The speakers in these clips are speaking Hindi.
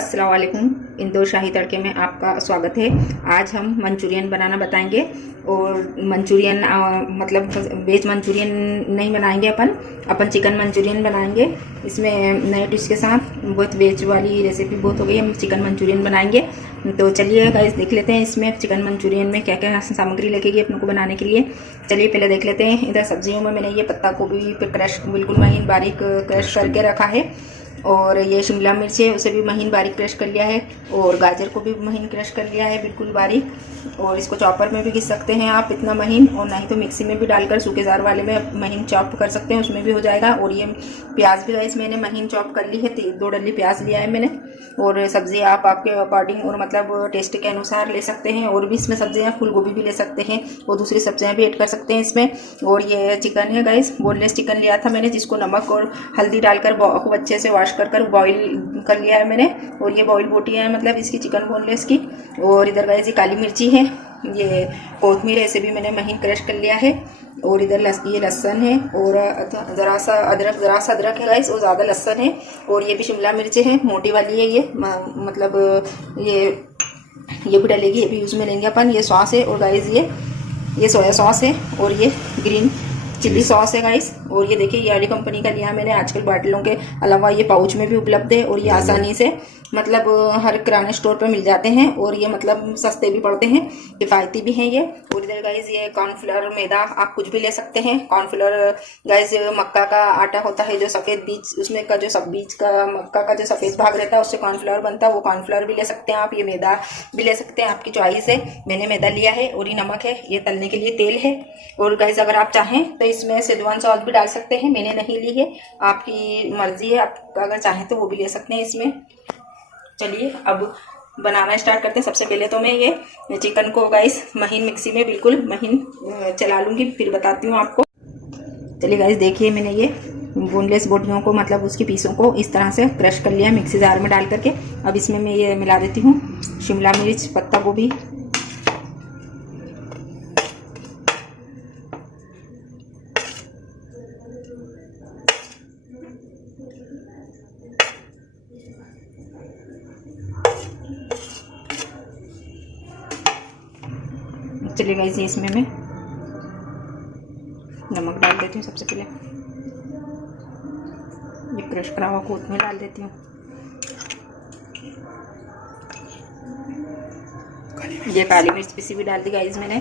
अस्सलाम वालेकुम। इंदौर शाही तड़के में आपका स्वागत है। आज हम मंचूरियन बनाना बताएंगे और मंचूरियन मतलब वेज मंचूरियन नहीं बनाएंगे, अपन चिकन मंचूरियन बनाएंगे। इसमें नए डिश के साथ बहुत वेज वाली रेसिपी बहुत हो गई, हम चिकन मंचूरियन बनाएंगे। तो चलिए गाइस देख लेते हैं इसमें चिकन मंचूरियन में क्या क्या सामग्री लगेगी अपने को बनाने के लिए। चलिए पहले देख लेते हैं। इधर सब्जियों में मैंने ये पत्ता गोभी पे क्रश बिल्कुल महीन बारीक क्रश करके रखा है, और ये शिमला मिर्च है उसे भी महीन बारीक क्रश कर लिया है, और गाजर को भी महीन क्रश कर लिया है बिल्कुल बारीक। और इसको चॉपर में भी घिस सकते हैं आप इतना महीन, और नहीं तो मिक्सी में भी डालकर सूखे जार वाले में महीन चॉप कर सकते हैं, उसमें भी हो जाएगा। और ये प्याज भी गाइस मैंने महीन चॉप कर ली है, 2 डली प्याज लिया है मैंने। और सब्जी आप आपके अकॉर्डिंग और मतलब टेस्ट के अनुसार ले सकते हैं, और भी इसमें सब्जियाँ फूल गोभी भी ले सकते हैं और दूसरी सब्जियाँ भी ऐड कर सकते हैं इसमें। और ये चिकन है गाइस, बोनलेस चिकन लिया था मैंने, जिसको नमक और हल्दी डालकर खूब अच्छे से वॉश कर बॉईल कर लिया है मैंने। और ये बॉईल बोटी है मतलब इसकी चिकन बोनलेस की। और इधर गाइस ये काली मिर्ची है, ये कोथमीर है, इसे भी मैंने महीन क्रश कर लिया है। और इधर ये लहसुन है, और ज़रा सा अदरक है गाइस, और ज़्यादा लहसुन है। और ये भी शिमला मिर्च है, मोटी वाली है ये, मतलब ये भी डलेगी, ये भी यूज़ में लेंगे अपन। ये सॉस है, और गाइस ये सोया सॉस है, और ये ग्रीन चिल्ली सॉस है गाइस। और ये देखिए ये वाली कंपनी का लिया मैंने। आजकल बाटलों के अलावा ये पाउच में भी उपलब्ध है, और ये आसानी से मतलब हर किराना स्टोर पे मिल जाते हैं, और ये मतलब सस्ते भी पड़ते हैं, किफ़ायती भी हैं ये। और इधर गाइस ये कॉर्नफ्लोर मैदा आप कुछ भी ले सकते हैं। कॉर्नफ्लोर गाइस मक्का का आटा होता है, जो सफ़ेद बीज उसमें का जो बीज का मक्का का जो सफ़ेद भाग रहता है उससे कॉर्नफ्लोर बनता है, वो कॉर्नफ्लोर भी ले सकते हैं आप। ये मैदा भी ले सकते हैं, आपकी चॉइस है। मैंने मैदा लिया है, और ये नमक है, ये तलने के लिए तेल है। और गाइस अगर आप चाहें तो इसमें शेजवान सॉस भी डाल सकते हैं, मैंने नहीं ली है, आपकी मर्जी है, आप अगर चाहें तो वो भी ले सकते हैं इसमें। चलिए अब बनाना स्टार्ट करते हैं। सबसे पहले तो मैं ये चिकन को गाइस महीन मिक्सी में बिल्कुल महीन चला लूँगी, फिर बताती हूँ आपको। चलिए गाइस देखिए मैंने ये बोनलेस बोटियों को मतलब उसकी पीसों को इस तरह से क्रश कर लिया मिक्सी जार में डाल करके। अब इसमें मैं ये मिला देती हूँ शिमला मिर्च, पत्ता गोभी, चलिए गाइस इसमें मैं नमक डाल देती हूँ। सबसे पहले ये क्रश करा हुआ कोथमीर डाल देती हूँ। ये काली मिर्च पिसी भी डाल दी गाइस मैंने।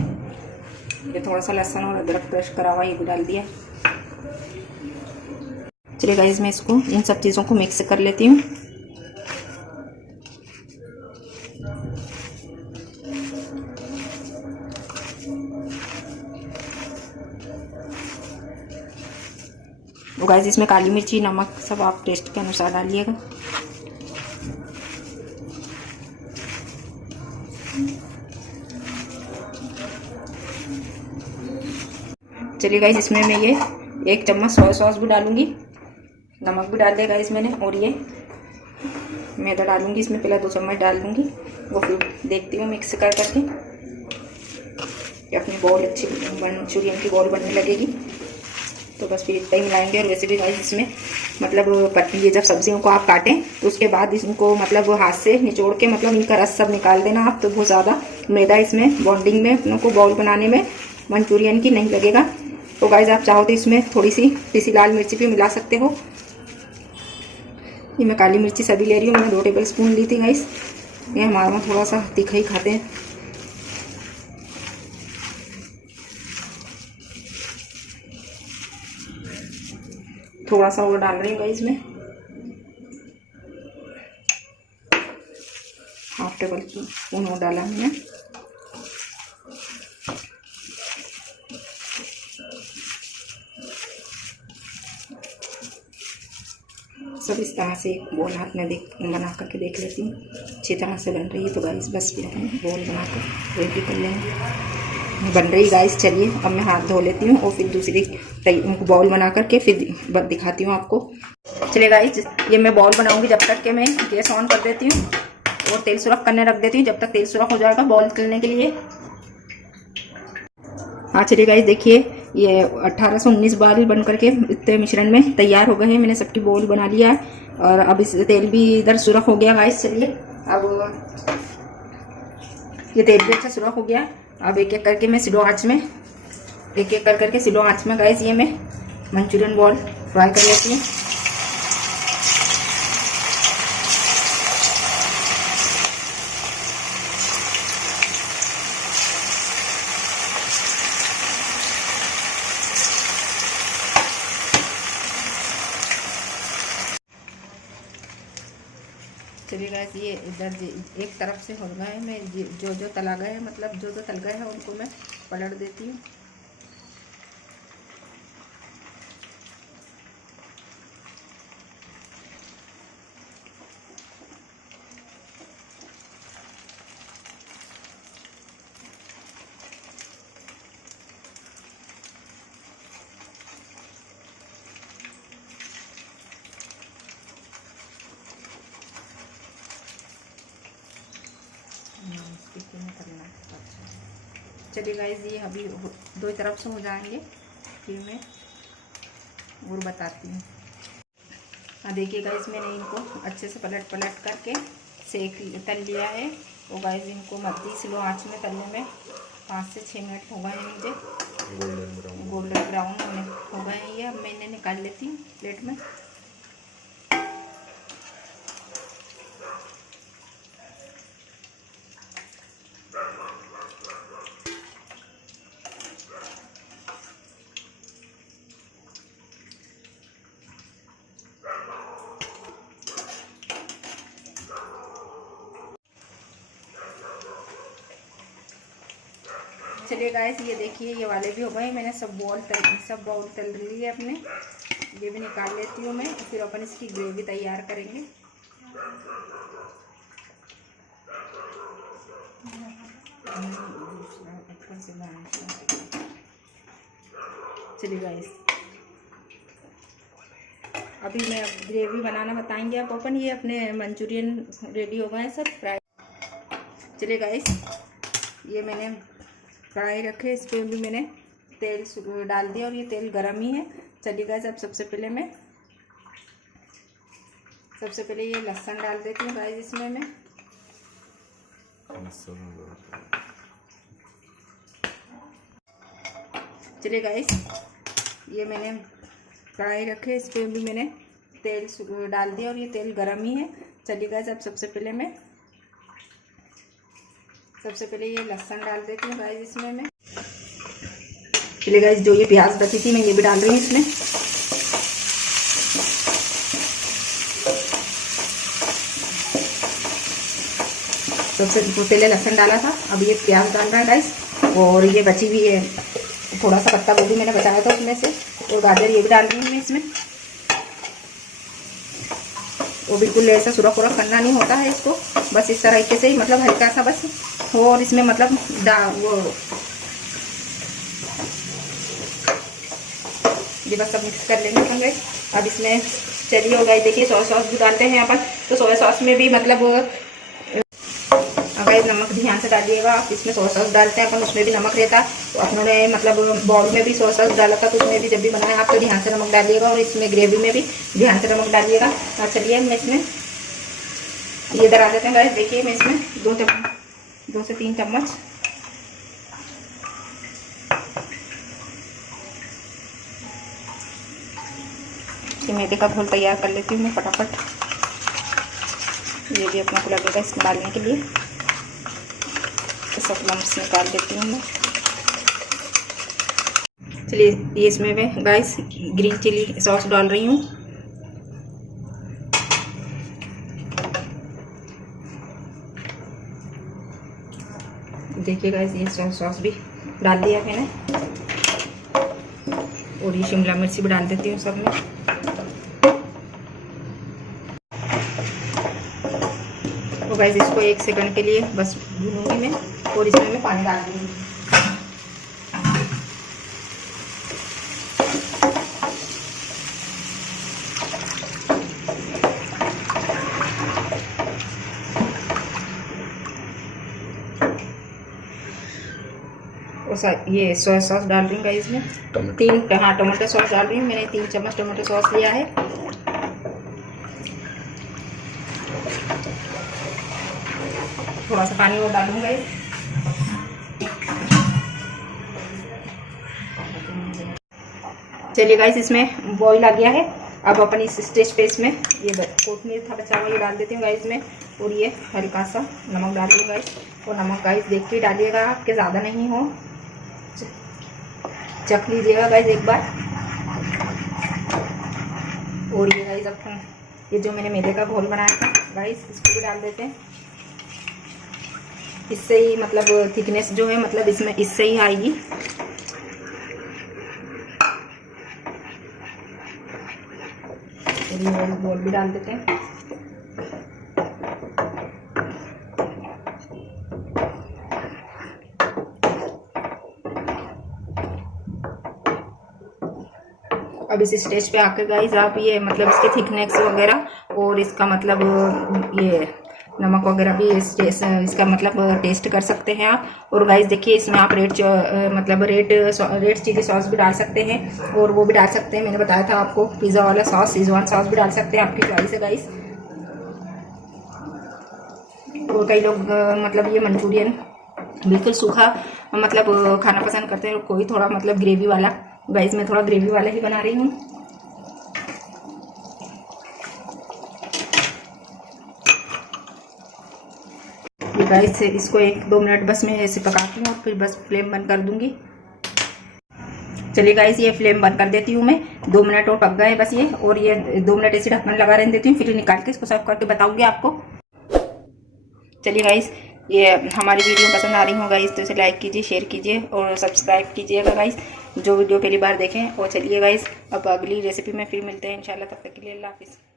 ये थोड़ा सा लहसुन और अदरक क्रश करा हुआ ये भी डाल दिया। चलिए गाइस मैं इसको इन सब चीज़ों को मिक्स कर लेती हूँ। तो गाइस इसमें काली मिर्ची नमक सब आप टेस्ट के अनुसार डालिएगा। चलिए गाइस इसमें मैं ये 1 चम्मच सोया सॉस भी डालूंगी, नमक भी डाल दिया गाइस मैंने। और ये मैदा डालूंगी इसमें, पहले 2 चम्मच डाल दूंगी, वो फिर देखती हूँ मिक्स कर करके कि अपनी बॉल अच्छी मंचूरियन की बॉल बनने लगेगी। तो बस फिर इतना ही मिलाएंगे। और वैसे भी गाइस इसमें मतलब ये जब सब्जियों को आप काटें तो उसके बाद इनको मतलब हाथ से निचोड़ के मतलब इनका रस सब निकाल देना आप, तो बहुत ज़्यादा मैदा इसमें बॉन्डिंग में अपनों को बॉल बनाने में मंचूरियन की नहीं लगेगा। तो गाइस आप चाहो तो इसमें थोड़ी सी पिसी लाल मिर्ची भी मिला सकते हो। ये मैं काली मिर्ची सभी ले रही हूँ, मैंने 2 टेबल स्पून ली थी गाइस। ये हमारे वहाँ थोड़ा सा तीखा ही खाते हैं। थोड़ा सा और डाल रही हूँ गाइस मैं, 1/2 टेबल स्पून और डाला मैंने। सब इस तरह से एक बॉल हाथ में बना करके देख लेती हूँ अच्छी तरह से बन रही है। तो गाइस बस फिर हम बॉल बनाकर रेडी कर लेंगे। बन रही गाइस। चलिए अब मैं हाथ धो लेती हूँ और फिर दूसरी बॉल बना करके फिर दिखाती हूँ आपको। चलिए गाइस ये मैं बॉल बनाऊंगी जब तक कि मैं गैस ऑन कर देती हूँ और तेल सुरख करने रख देती हूँ, जब तक तेल सुरख हो जाएगा बॉल तलने के लिए। हाँ चलिए गाइस देखिए ये 18 से 19 बाल बन करके इतने मिश्रण में तैयार हो गए हैं। मैंने सबकी बॉल बना लिया है और अब इस तेल भी इधर सुरख हो गया गाइस। चलिए अब ये तेल भी अच्छा सुरख हो गया। अब एक एक करके मैं स्लो आंच में स्लो आंच में गाइस ये मैं मंचूरियन बॉल फ्राई कर लेती हूँ। चलिए गाइस ये इधर एक तरफ से हो गए हैं, मैं जो तला गए हैं मतलब जो तल गए हैं उनको मैं पलट देती हूँ। चलिए गाइस ये अभी दो तरफ से हो जाएंगे, फिर मैं और बताती हूँ। हाँ देखिए गाइस मैंने इनको अच्छे से पलट करके तल लिया है। और गाइस इनको मध्य स्लो आंच में तलने में 5 से 6 मिनट हो गए हैं मुझे, गोल्डन ब्राउन हो गए हैं ये। अब मैं इन्हें निकाल लेती हूँ प्लेट में। चलिए गाइस ये देखिए ये वाले भी हो गए। मैंने सब बाउल तल लिए अपने, ये भी निकाल लेती हूँ मैं। फिर अपन इसकी ग्रेवी तैयार करेंगे। चलिए गाइस अभी मैं ग्रेवी बनाना बताएंगे आप अपन। ये अपने मंचूरियन रेडी हो गए हैं सब फ्राई। चलिए गाइस ये मैंने कढ़ाई रखे, इस पर भी मैंने तेल डाल दिया और ये तेल गरम ही है। चलिए गाइस अब सबसे पहले ये लहसुन डाल देती हूँ गाइस इसमें मैं। चलिए गाइस ये मैंने कढ़ाई रखे, इस पर भी मैंने तेल डाल दिया और ये तेल गरम ही है। चलिए गाइस अब सबसे पहले ये लहसुन डाल देती हूँ गाइस इसमें मैं। चलिए गाइस जो ये प्याज बची थी मैं ये भी डाल रही हूँ इसमें। सबसे पहले लहसुन डाला था, अब ये प्याज डाल रहा है गाइस। और ये बची हुई है थोड़ा सा पत्ता गोभी मैंने बचाया था उसमें से, और गाजर ये भी डाल रही हूँ मैं इसमें। वो बिल्कुल ऐसा सुरख करना नहीं होता है इसको, बस इस तरीके से ही मतलब हल्का सा बस हो। और इसमें मतलब ये बस सब मिक्स कर लेंगे अपन गाइस। अब इसमें चलिए हो गई देखिए सोया सॉस भी डालते हैं अपन। तो सोया सॉस में भी मतलब अगर नमक ध्यान से डालिएगा आप। इसमें सोया सॉस डालते हैं अपन, उसमें भी नमक रहता है। तो अपनों ने मतलब बाउल में भी सोया सॉस डाला था, तो उसमें भी जब भी बनाए आप तो ध्यान से नमक डालिएगा। और इसमें ग्रेवी में भी ध्यान से नमक डालिएगा। और चलिए मैं इसमें ये इधर आ जाते हैं गाइस। देखिए मैं इसमें 2 से 3 चम्मच मैदे का घोल तैयार कर लेती हूँ मैं फटाफट। ये भी अपना को लगेगा इसमें डालने के लिए, तो सब लम्स निकाल देती हूँ मैं। चलिए ये इसमें मैं गाइस ग्रीन चिली सॉस डाल रही हूँ। देखिए गाइस ये सोया सॉस भी डाल दिया मैंने, और ये शिमला मिर्ची भी डाल देती हूँ सब में। तो गाइस इसको 1 सेकंड के लिए बस भूनूंगी मैं, और इसमें मैं पानी डाल दूंगी। और ये सोया सॉस डाल रही हूँ गाइस इसमें। टमाटो सॉस डाल रही हूँ मैंने। 3 चम्मच टमाटो सॉस लिया है। थोड़ा सा पानी और डालूंगा। चलिए गाइस, इसमें बॉईल आ गया है। अब अपन इस स्टेज पे इसमें ये कोथमीर था बचा हुआ, ये डाल देती हूँ गाइस में। और ये हल्का सा नमक डालिए गाइस। और नमक गाइस देख के डालिएगा आप, कि ज़्यादा नहीं हो। चख लीजिएगा गाइस एक बार। और ये गाइस अब ये जो मैंने मैदे का घोल बनाया था गाइस, इसको भी डाल देते हैं। इससे ही मतलब थिकनेस जो है मतलब इसमें इससे ही आएगी। घोल भी डाल देते हैं। अब इस स्टेज पे आकर गाइस आप ये मतलब इसके थिकनेस वगैरह और इसका मतलब ये नमक वगैरह भी इसका मतलब टेस्ट कर सकते हैं आप। और गाइस देखिए, इसमें आप रेड चिली सॉस भी डाल सकते हैं, और वो भी डाल सकते हैं, मैंने बताया था आपको, पिज़्ज़ा वाला सॉस, शेजवान सॉस भी डाल सकते हैं, आपकी चॉइस है गाइस। और कई लोग मतलब ये मंचूरियन बिल्कुल सूखा मतलब खाना पसंद करते हैं, कोई थोड़ा मतलब ग्रेवी वाला। गाइस मैं थोड़ा ग्रेवी वाला ही बना रही हूँ। ये गाइस इसको 1-2 मिनट बस मैं ऐसे पकाती हूँ और फिर बस फ्लेम बंद कर दूंगी। चलिए गाइस, ये फ्लेम बंद कर देती हूँ मैं। 2 मिनट और पक गए बस ये, और ये 2 मिनट ऐसे ढक्कन लगा रहने देती हूँ, फिर निकाल के इसको सर्व करके बताऊंगी आपको। चलिए गाइस, ये हमारी वीडियो पसंद आ रही हो गाइस तो इसे लाइक कीजिए, शेयर कीजिए और सब्सक्राइब कीजिएगा गाइस, जो वीडियो पहली बार देखें। और चलिए गाइस, अब अगली रेसिपी में फिर मिलते हैं इंशाल्लाह। तब तक के लिए अल्लाह हाफिज़।